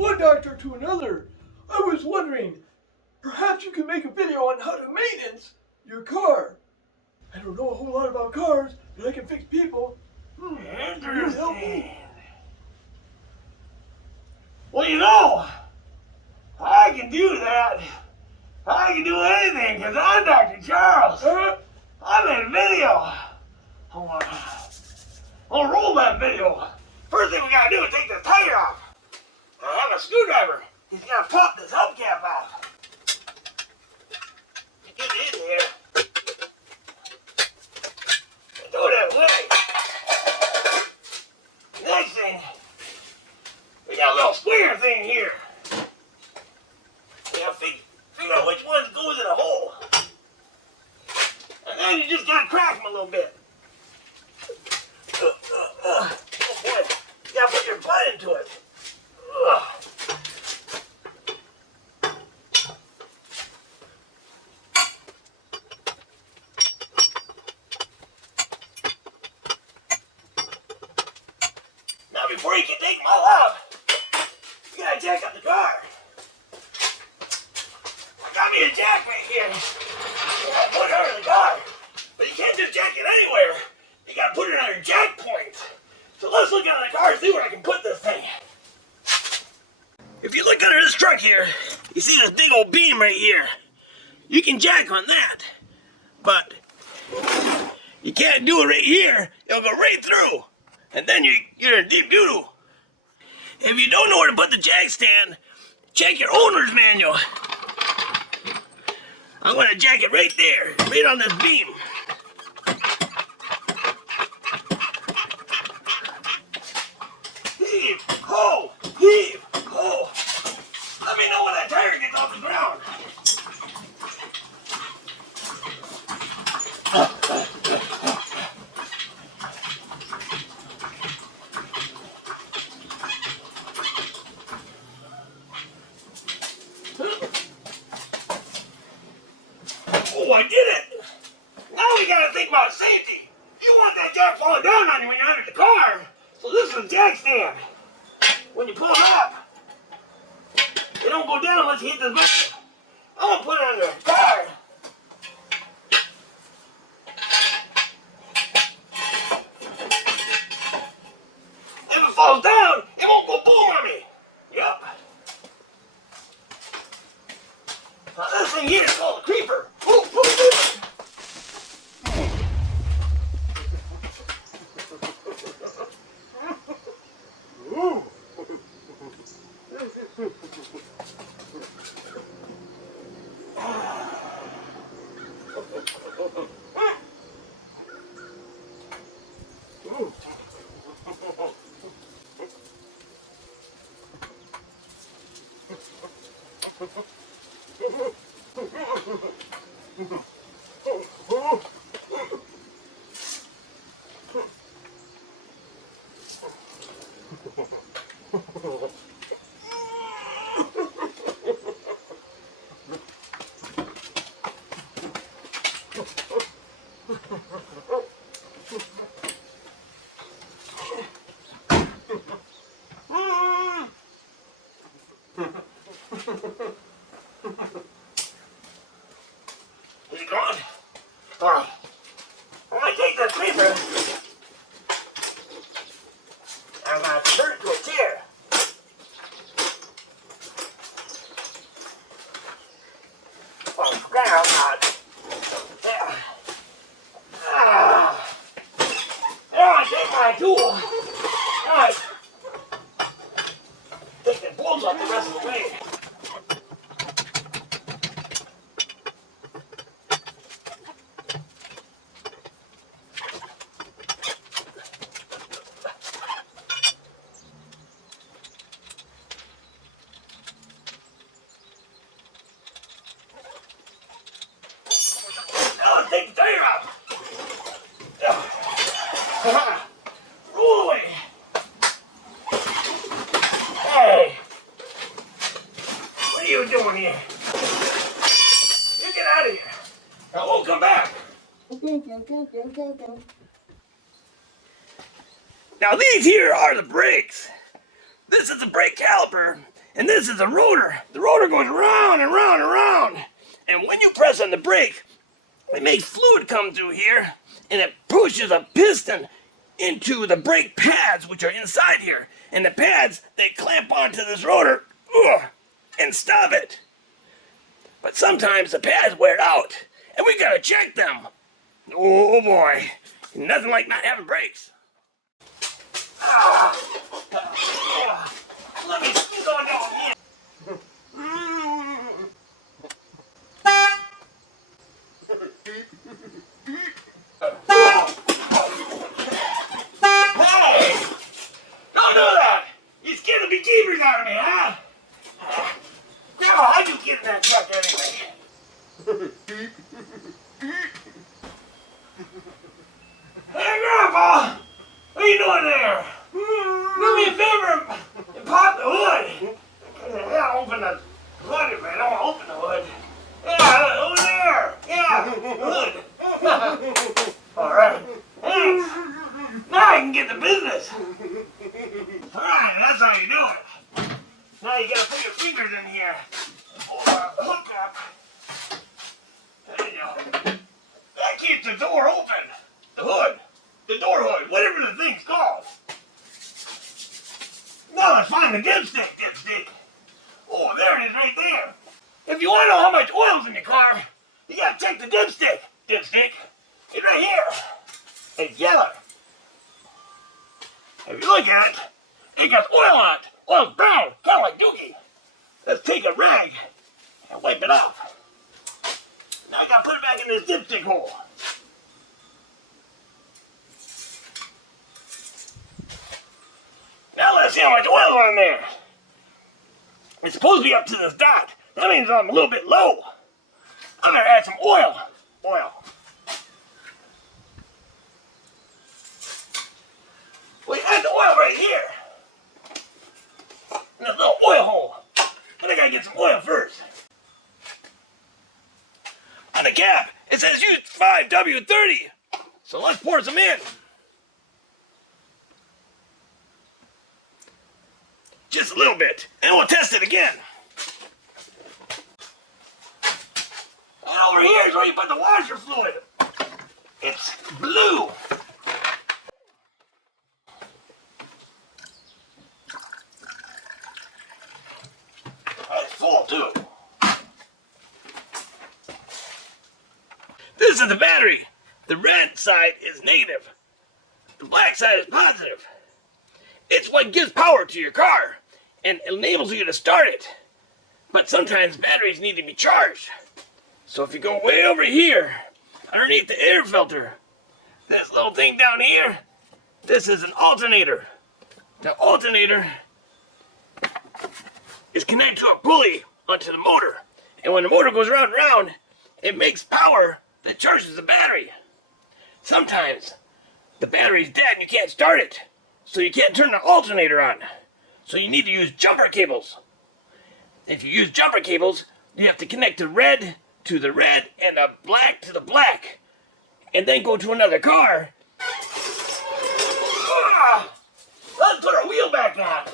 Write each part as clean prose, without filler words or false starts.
one doctor to another. I was wondering, perhaps you could make a video on how to maintenance your car. I don't know a whole lot about cars, but I can fix people. Can you help me? Well, you know, I can do that. I can do anything because I'm Dr. Charles. I made a video. Hold on. I'll roll that video. First thing we gotta do is take the tire off. I have a screwdriver. He's gotta pop this hubcap off. Get it in here. And throw that away. Next thing, we got a little square thing here. We gotta figure out which one goes in a hole. And then you just gotta crack them a little bit. Oh boy, you gotta put your butt into it. Now before you can take them all off, you gotta jack up the car. I got me a jack right here. You gotta put it under the car. But you can't just jack it anywhere. You gotta put it on your jack point. So let's look under the car and see where I can put this thing. If you look under this truck here, you see this big old beam right here. You can jack on that. But you can't do it right here. It'll go right through. And then you're in deep doo-doo. If you don't know where to put the jack stand, check your owner's manual. I'm gonna jack it right there, right on this beam. Heave, ho, heave, ho. Let me know when that tire gets off the ground. Oh, I did it! Now we gotta think about safety. You want that jack falling down on you when you're under the car. So this is a jack stand. When you pull it up, it don't go down unless you hit this button. I'm gonna put it under the car. If it falls down, it won't go boom on me. Yup. Now this thing here is called a creeper. Ooh, ooh, ooh. Is it gone? Alright. I'm gonna take this paper. I'm gonna turn it to a chair. Oh, crap, not. There. Now I take my tool. Alright. Take the bolts off the rest of the way. Take the tire out. Roll away. Hey. What are you doing here? You get out of here. I won't come back. Now these here are the brakes. This is the brake caliper, and And this is a rotor. The rotor goes round and round and round. And when you press on the brake, it makes fluid come through here, and it pushes a piston into the brake pads, which are inside here. And the pads, they clamp onto this rotor and stop it. But sometimes the pads wear out, and we gotta check them. Oh boy, nothing like not having brakes. Let me squeeze on down here. Hey! Don't do that! You scared the bejeebers out of me, huh? Now, how'd you get in that truck anyway? Hey, Grandpa! What are you doing there? Do me a favor and pop the hood. Yeah, open the hood if I don't open the hood. Yeah, over there. Yeah, hood. All right. Thanks. Now I can get the business. All right, that's how you do it. Now you gotta put your fingers in here. Pull the hook up. There you go. That keeps the door open. The hood. The door hood. Whatever the thing's called. Now let's find the dipstick. Oh, there it is right there. If you want to know how much oil's in your car, you gotta check the dipstick. It's right here. It's yellow. If you look at it, it got oil on it. Oil's brown, kind of like dookie. Let's take a rag and wipe it off. Now I gotta put it back in this dipstick hole. Now let's see how much oil's on there. It's supposed to be up to this dot. That means I'm a little bit low. I'm gonna add some oil. We add the oil right here. In this little oil hole. But I gotta get some oil first. On the cap, it says use 5W30. So let's pour some in. Just a little bit, and we'll test it again. And over here is where you put the washer fluid. It's blue. It's full too. This is the battery. The red side is negative. The black side is positive. It's what gives power to your car and enables you to start it. But sometimes batteries need to be charged. So if you go way over here, underneath the air filter, this little thing down here, this is an alternator. The alternator is connected to a pulley onto the motor. And when the motor goes round and round, it makes power that charges the battery. Sometimes the battery's dead and you can't start it. So you can't turn the alternator on. So you need to use jumper cables. If you use jumper cables, you have to connect the red to the red and the black to the black. And then go to another car. Let's put our wheel back on.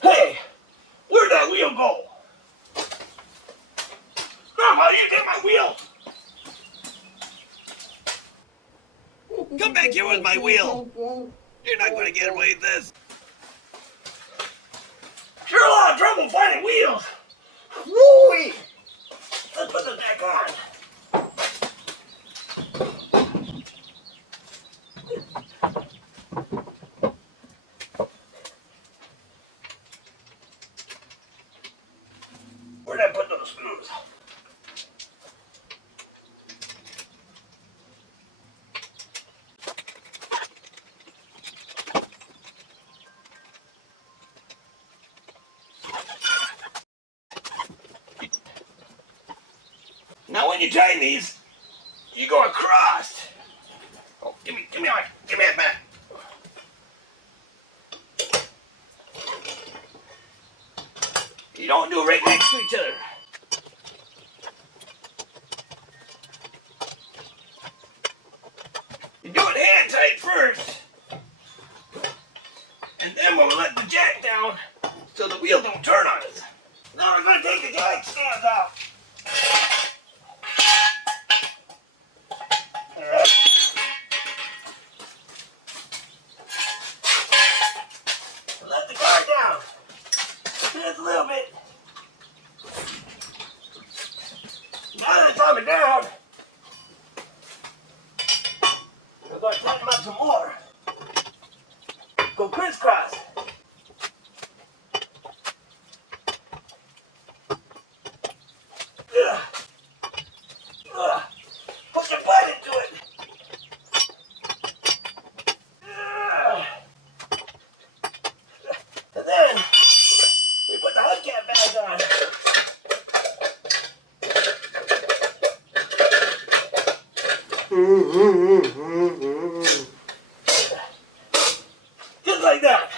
Hey, where'd that wheel go? Grandma, you get my wheel. Come back here with my wheel. You're not going to get away with this. Sure a lot of trouble finding wheels. Woo-wee. Let's put this back on. Where'd I put those screws? Now when you tighten these, you go across. Oh, give me that back. You don't do it right next to each other. You do it hand tight first. And then we'll let the jack so the wheel don't turn on us. Now we're going to take the jack stands out. Let the car down. Just a little bit. Now that it's coming down, we're going to tighten them up some more. Go crisscross. Put your butt into it. And then we put the hubcap back on. Just like that.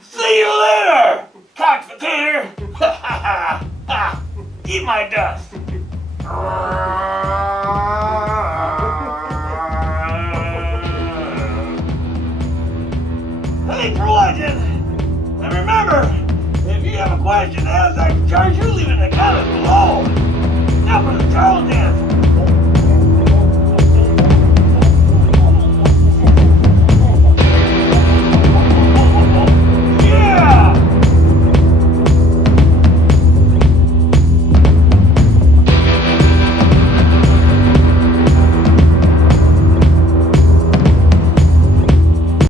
See you later, cock potato. Eat my dust. Thanks for watching. And remember, if you have a question to ask Dr. Charles, you leave it in the comments below. Now for the Charles dance.